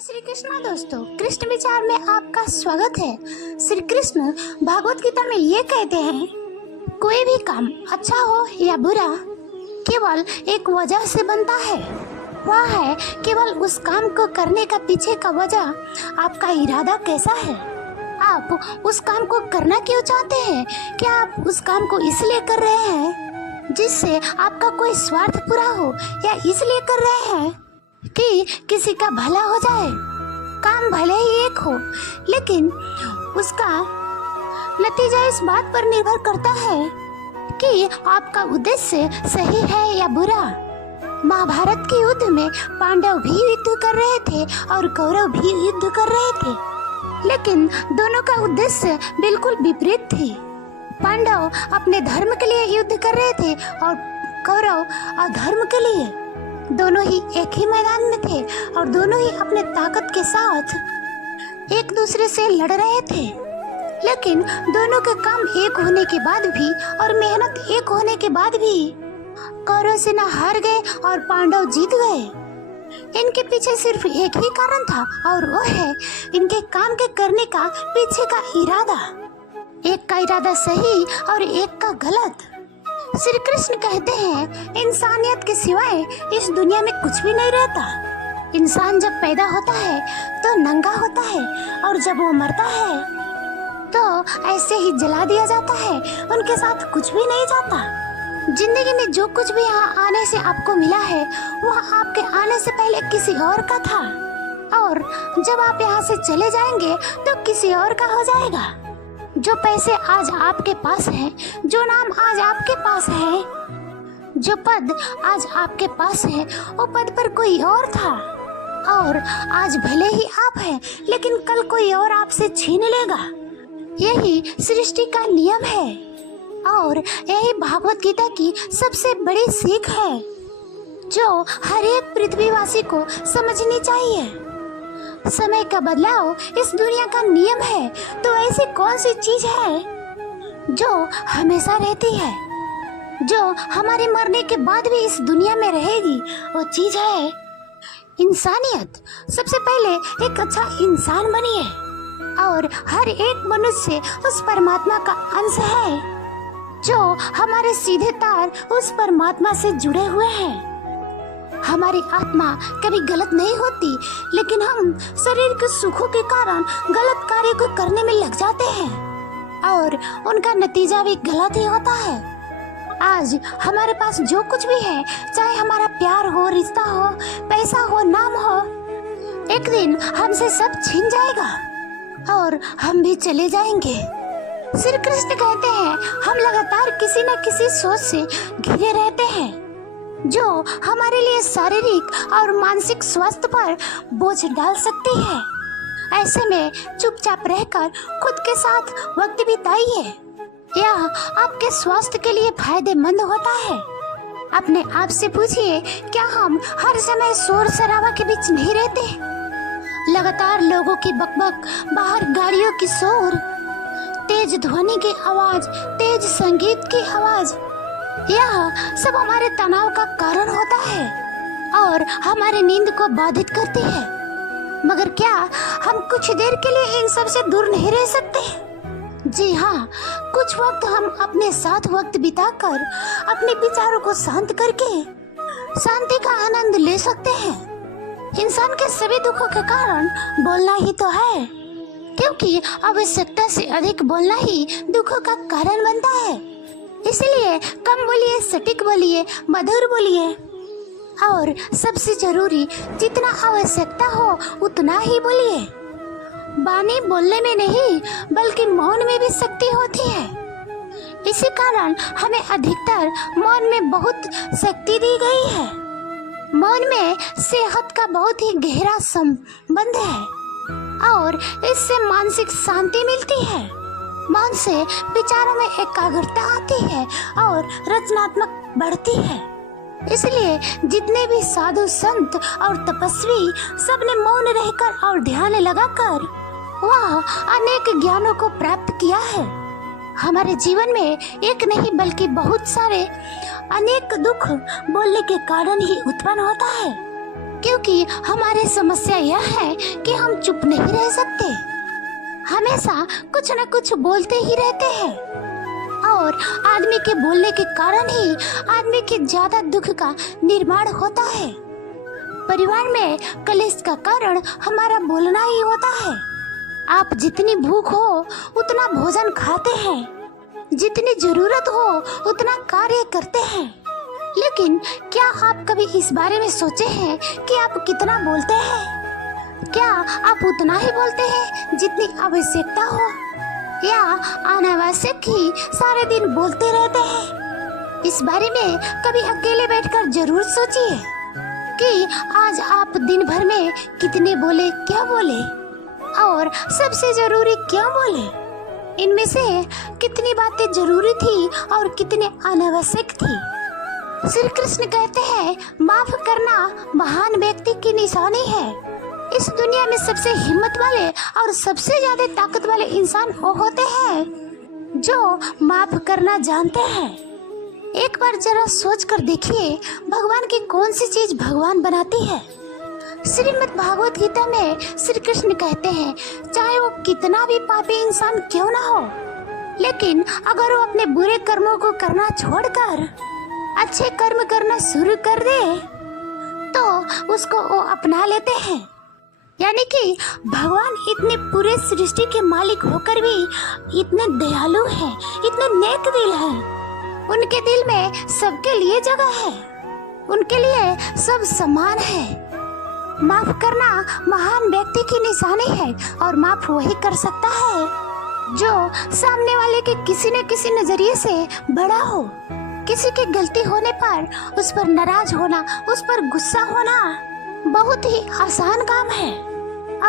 जय श्री कृष्ण दोस्तों, कृष्ण विचार में आपका स्वागत है। श्री कृष्ण भागवत गीता में ये कहते हैं, कोई भी काम अच्छा हो या बुरा केवल एक वजह से बनता है। वह है केवल उस काम को करने का पीछे का वजह आपका इरादा कैसा है। आप उस काम को करना क्यों चाहते हैं? क्या आप उस काम को इसलिए कर रहे हैं जिससे आपका कोई स्वार्थ पूरा हो, या इसलिए कर रहे हैं कि किसी का भला हो जाए? काम भले ही एक हो, लेकिन उसका नतीजा इस बात पर निर्भर करता है कि आपका उद्देश्य सही है या बुरा। महाभारत के युद्ध में पांडव भी युद्ध कर रहे थे और कौरव भी युद्ध कर रहे थे, लेकिन दोनों का उद्देश्य बिल्कुल विपरीत थे। पांडव अपने धर्म के लिए युद्ध कर रहे थे और कौरव अधर्म के लिए। दोनों ही एक ही मैदान में थे और दोनों ही अपने ताकत के साथ एक दूसरे से लड़ रहे थे, लेकिन दोनों के काम एक होने के बाद भी और मेहनत एक होने के बाद भी कौरव सेना हार गए और पांडव जीत गए। इनके पीछे सिर्फ एक ही कारण था और वो है इनके काम के करने का पीछे का इरादा। एक का इरादा सही और एक का गलत। श्री कृष्ण कहते हैं, इंसानियत के सिवाय इस दुनिया में कुछ भी नहीं रहता। इंसान जब पैदा होता है तो नंगा होता है और जब वो मरता है तो ऐसे ही जला दिया जाता है, उनके साथ कुछ भी नहीं जाता। जिंदगी में जो कुछ भी यहाँ आने से आपको मिला है वह आपके आने से पहले किसी और का था, और जब आप यहाँ से चले जाएंगे तो किसी और का हो जाएगा। जो पैसे आज आपके पास हैं, जो नाम आज आपके पास है, जो पद आज आपके पास है, वो पद पर कोई और था, और आज भले ही आप हैं लेकिन कल कोई और आपसे छीन लेगा। यही सृष्टि का नियम है और यही भागवत गीता की सबसे बड़ी सीख है जो हर एक पृथ्वीवासी को समझनी चाहिए। समय का बदलाव इस दुनिया का नियम है, तो ऐसी कौन सी चीज है जो हमेशा रहती है, जो हमारे मरने के बाद भी इस दुनिया में रहेगी? वो चीज है इंसानियत। सबसे पहले एक अच्छा इंसान बनिए, और हर एक मनुष्य उस परमात्मा का अंश है जो हमारे सीधे तार उस परमात्मा से जुड़े हुए हैं। हमारी आत्मा कभी गलत नहीं होती, लेकिन हम शरीर के सुखों के कारण गलत कार्य को करने में लग जाते हैं और उनका नतीजा भी गलत ही होता है। आज हमारे पास जो कुछ भी है, चाहे हमारा प्यार हो, रिश्ता हो, पैसा हो, नाम हो, एक दिन हमसे सब छीन जाएगा और हम भी चले जाएंगे। श्री कृष्ण कहते हैं, हम लगातार किसी न किसी सोच से घिरे रहते हैं जो हमारे लिए शारीरिक और मानसिक स्वास्थ्य पर बोझ डाल सकती है। ऐसे में चुपचाप रहकर खुद के साथ वक्त बिताइए, यह आपके स्वास्थ्य के लिए फायदेमंद होता है। अपने आप से पूछिए, क्या हम हर समय शोर शराबा के बीच नहीं रहते? लगातार लोगों की बकबक, बाहर गाड़ियों की शोर, तेज ध्वनि की आवाज, तेज संगीत की आवाज, यह सब हमारे तनाव का कारण होता है और हमारी नींद को बाधित करती है। मगर क्या हम कुछ देर के लिए इन सब से दूर नहीं रह सकते? जी हाँ, कुछ वक्त हम अपने साथ वक्त बिताकर अपने विचारों को शांत करके शांति का आनंद ले सकते हैं। इंसान के सभी दुखों के कारण बोलना ही तो है, क्योंकि आवश्यकता से अधिक बोलना ही दुखों का कारण बनता है। इसलिए कम बोलिए, सटीक बोलिए, मधुर बोलिए, और सबसे जरूरी जितना आवश्यकता हो उतना ही बोलिए। बानी बोलने में नहीं बल्कि मौन में भी शक्ति होती है। इसी कारण हमें अधिकतर मौन में बहुत शक्ति दी गई है। मौन में सेहत का बहुत ही गहरा संबंध है और इससे मानसिक शांति मिलती है। मौन से विचारों में एकाग्रता आती है और रचनात्मक बढ़ती है। इसलिए जितने भी साधु संत और तपस्वी सबने मौन रहकर और ध्यान लगाकर वह अनेक ज्ञानों को प्राप्त किया है। हमारे जीवन में एक नहीं बल्कि बहुत सारे अनेक दुख बोलने के कारण ही उत्पन्न होता है। क्योंकि हमारी समस्या यह है कि हम चुप नहीं रह सकते, हमेशा कुछ न कुछ बोलते ही रहते हैं और आदमी के बोलने के कारण ही आदमी के ज्यादा दुख का निर्माण होता है। परिवार में कलेश का कारण हमारा बोलना ही होता है। आप जितनी भूख हो उतना भोजन खाते हैं, जितनी जरूरत हो उतना कार्य करते हैं, लेकिन क्या आप कभी इस बारे में सोचे हैं कि आप कितना बोलते हैं? क्या आप उतना ही बोलते हैं जितनी आवश्यकता हो, या अनावश्यक ही सारे दिन बोलते रहते हैं? इस बारे में कभी अकेले बैठकर जरूर सोचिए कि आज आप दिन भर में कितने बोले, क्या बोले और सबसे जरूरी क्या बोले। इनमें से कितनी बातें जरूरी थी और कितने अनावश्यक थी। श्री कृष्ण कहते हैं माफ करना महान व्यक्ति की निशानी है। इस दुनिया में सबसे हिम्मत वाले और सबसे ज्यादा ताकत वाले इंसान वो होते हैं जो माफ करना जानते हैं। एक बार जरा सोच कर देखिए, भगवान की कौन सी चीज भगवान बनाती है? श्रीमद् भागवत गीता में श्री कृष्ण कहते हैं चाहे वो कितना भी पापी इंसान क्यों ना हो, लेकिन अगर वो अपने बुरे कर्मों को करना छोड़कर अच्छे कर्म करना शुरू कर दे तो उसको वो अपना लेते हैं। यानी कि भगवान इतने पूरे सृष्टि के मालिक होकर भी इतने दयालु हैं, इतने नेक दिल हैं। उनके दिल में सबके लिए जगह है, उनके लिए सब समान है। माफ करना महान व्यक्ति की निशानी है और माफ वही कर सकता है जो सामने वाले के किसी न किसी नजरिए से बड़ा हो। किसी की गलती होने पर उस पर नाराज होना, उस पर गुस्सा होना बहुत ही आसान काम है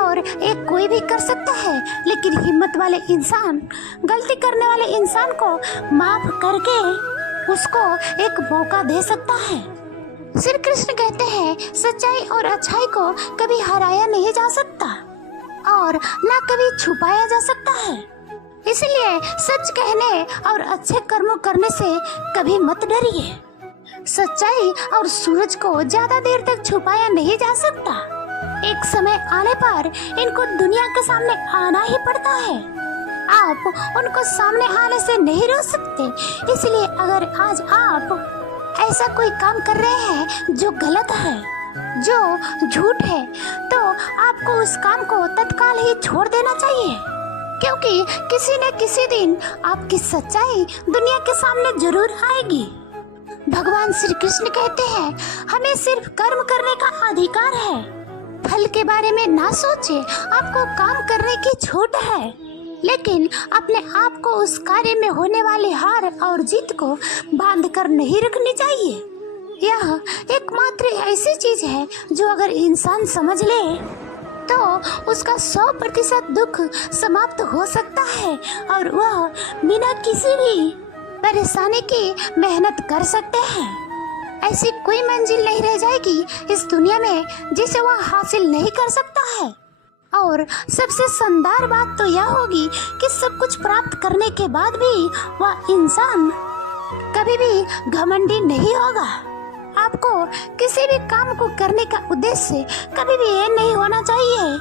और एक कोई भी कर सकता है, लेकिन हिम्मत वाले इंसान गलती करने वाले इंसान को माफ करके उसको एक मौका दे सकता है। श्री कृष्ण कहते हैं सच्चाई और अच्छाई को कभी हराया नहीं जा सकता और ना कभी छुपाया जा सकता है। इसलिए सच कहने और अच्छे कर्मों करने से कभी मत डरिए। सच्चाई और सूरज को ज्यादा देर तक छुपाया नहीं जा सकता। एक समय आने पर इनको दुनिया के सामने आना ही पड़ता है। आप उनको सामने आने से नहीं रोक सकते। इसलिए अगर आज आप ऐसा कोई काम कर रहे हैं जो गलत है, जो झूठ है, तो आपको उस काम को तत्काल ही छोड़ देना चाहिए, क्योंकि किसी न किसी दिन आपकी सच्चाई दुनिया के सामने जरूर आएगी। भगवान श्री कृष्ण कहते हैं हमें सिर्फ कर्म करने का अधिकार है, फल के बारे में ना सोचे। आपको काम करने की छूट है, लेकिन अपने आप को उस कार्य में होने वाली हार और जीत को बांध कर नहीं रखनी चाहिए। यह एकमात्र ऐसी चीज है जो अगर इंसान समझ ले तो उसका 100% दुख समाप्त हो सकता है और वह बिना किसी भी परेशानी की मेहनत कर सकते हैं। ऐसी कोई मंजिल नहीं रह जाएगी इस दुनिया में जिसे वह हासिल नहीं कर सकता है। और सबसे शानदार बात तो यह होगी कि सब कुछ प्राप्त करने के बाद भी वह इंसान कभी भी घमंडी नहीं होगा। आपको किसी भी काम को करने का उद्देश्य कभी भी ये नहीं होना चाहिए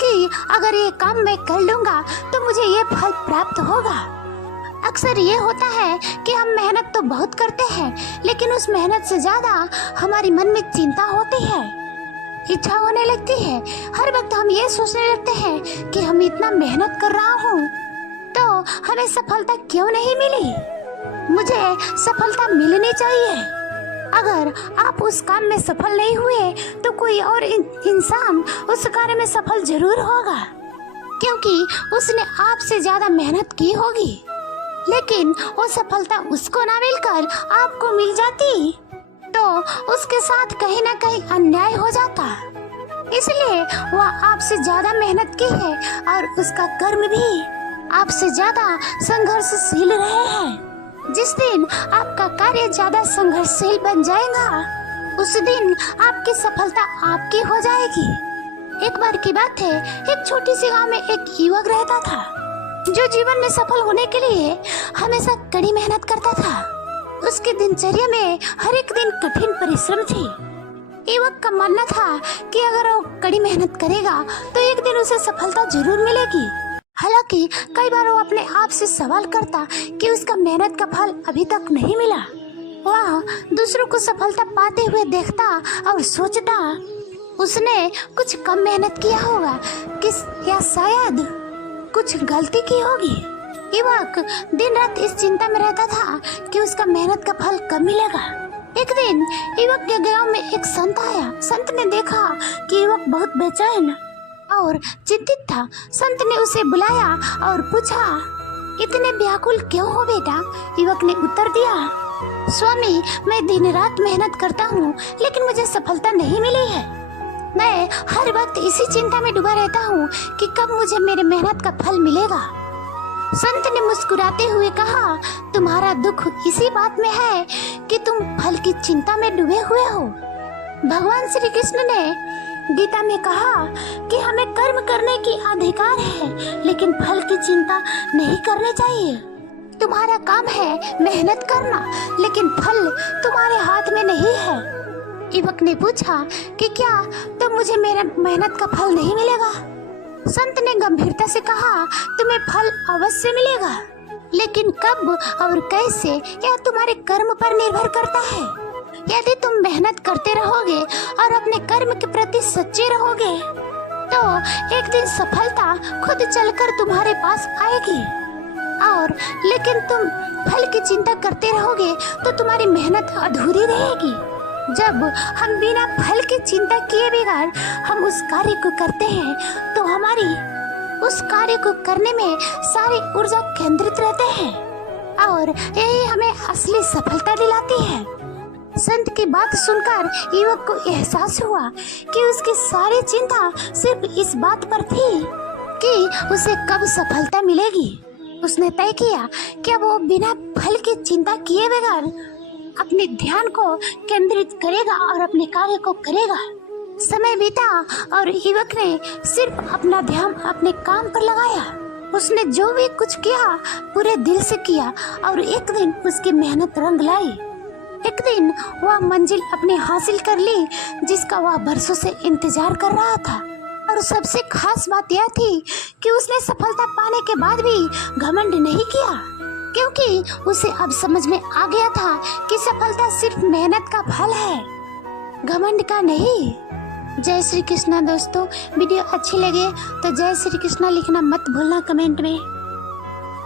कि अगर ये काम मैं कर लूंगा तो मुझे ये फल प्राप्त होगा। अक्सर ये होता है कि हम मेहनत तो बहुत करते हैं, लेकिन उस मेहनत से ज्यादा हमारी मन में चिंता होती है, इच्छा होने लगती है। हर वक्त हम ये सोचने लगते हैं कि हम इतना मेहनत कर रहा हूँ तो हमें सफलता क्यों नहीं मिली, मुझे सफलता मिलनी चाहिए। अगर आप उस काम में सफल नहीं हुए तो कोई और इंसान उस कार्य में सफल जरूर होगा, क्योंकि उसने आपसे ज्यादा मेहनत की होगी। लेकिन वो सफलता उसको ना मिलकर आपको मिल जाती तो उसके साथ कहीं ना कहीं अन्याय हो जाता। इसलिए वह आपसे ज्यादा मेहनत की है और उसका कर्म भी आपसे ज्यादा संघर्षशील रहे हैं। जिस दिन आपका कार्य ज्यादा संघर्षशील बन जाएगा उस दिन आपकी सफलता आपकी हो जाएगी। एक बार की बात है, एक छोटी सी गांव में एक युवक रहता था जो जीवन में सफल होने के लिए हमेशा कड़ी मेहनत करता था। उसकी दिनचर्या में हर एक दिन कठिन परिश्रम थी। युवक का मानना था कि अगर वो कड़ी मेहनत करेगा तो एक दिन उसे सफलता जरूर मिलेगी। हालांकि कई बार वो अपने आप से सवाल करता कि उसका मेहनत का फल अभी तक नहीं मिला। वह दूसरों को सफलता पाते हुए देखता और सोचता उसने कुछ कम मेहनत किया होगा या शायद कुछ गलती की होगी। युवक दिन रात इस चिंता में रहता था कि उसका मेहनत का फल कब मिलेगा। एक दिन युवक के गांव में एक संत आया। संत ने देखा कि युवक बहुत बेचैन और चिंतित था। संत ने उसे बुलाया और पूछा, इतने व्याकुल क्यों हो बेटा? युवक ने उत्तर दिया, स्वामी, मैं दिन रात मेहनत करता हूँ लेकिन मुझे सफलता नहीं मिली है। मैं हर वक्त इसी चिंता में डूबा रहता हूँ कि कब मुझे मेरे मेहनत का फल मिलेगा। संत ने मुस्कुराते हुए कहा, तुम्हारा दुख इसी बात में है कि तुम फल की चिंता में डूबे हुए हो। भगवान श्री कृष्ण ने गीता में कहा कि हमें कर्म करने की अधिकार है लेकिन फल की चिंता नहीं करनी चाहिए। तुम्हारा काम है मेहनत करना लेकिन फल तुम्हारे हाथ में नहीं है। युवक ने पूछा कि क्या तो मुझे मेरा मेहनत का फल नहीं मिलेगा? संत ने गंभीरता से कहा, तुम्हें फल अवश्य मिलेगा लेकिन कब और कैसे यह तुम्हारे कर्म पर निर्भर करता है। यदि तुम मेहनत करते रहोगे और अपने कर्म के प्रति सच्चे रहोगे तो एक दिन सफलता खुद चलकर तुम्हारे पास आएगी। और लेकिन तुम फल की चिंता करते रहोगे तो तुम्हारी मेहनत अधूरी रहेगी। जब हम बिना फल की चिंता किए बगैर हम उस कार्य को करते हैं तो हमारी उस कार्य को करने में सारी ऊर्जा केंद्रित रहते हैं और यही हमें असली सफलता दिलाती है। संत की बात सुनकर युवक को एहसास हुआ कि उसकी सारी चिंता सिर्फ इस बात पर थी कि उसे कब सफलता मिलेगी। उसने तय किया कि वो बिना फल की चिंता किए बगैर अपने ध्यान को केंद्रित करेगा और अपने कार्य को करेगा। समय बीता और युवक ने सिर्फ अपना ध्यान अपने काम पर लगाया। उसने जो भी कुछ किया पूरे दिल से किया और एक दिन उसकी मेहनत रंग लाई। एक दिन वह मंजिल अपने हासिल कर ली जिसका वह बरसों से इंतजार कर रहा था। और सबसे खास बात यह थी कि उसने सफलता पाने के बाद भी घमंड नहीं किया क्योंकि उसे अब समझ में आ गया था कि सफलता सिर्फ मेहनत का फल है, घमंड का नहीं। जय श्री कृष्णा दोस्तों, वीडियो अच्छी लगे तो जय श्री कृष्णा लिखना मत भूलना कमेंट में।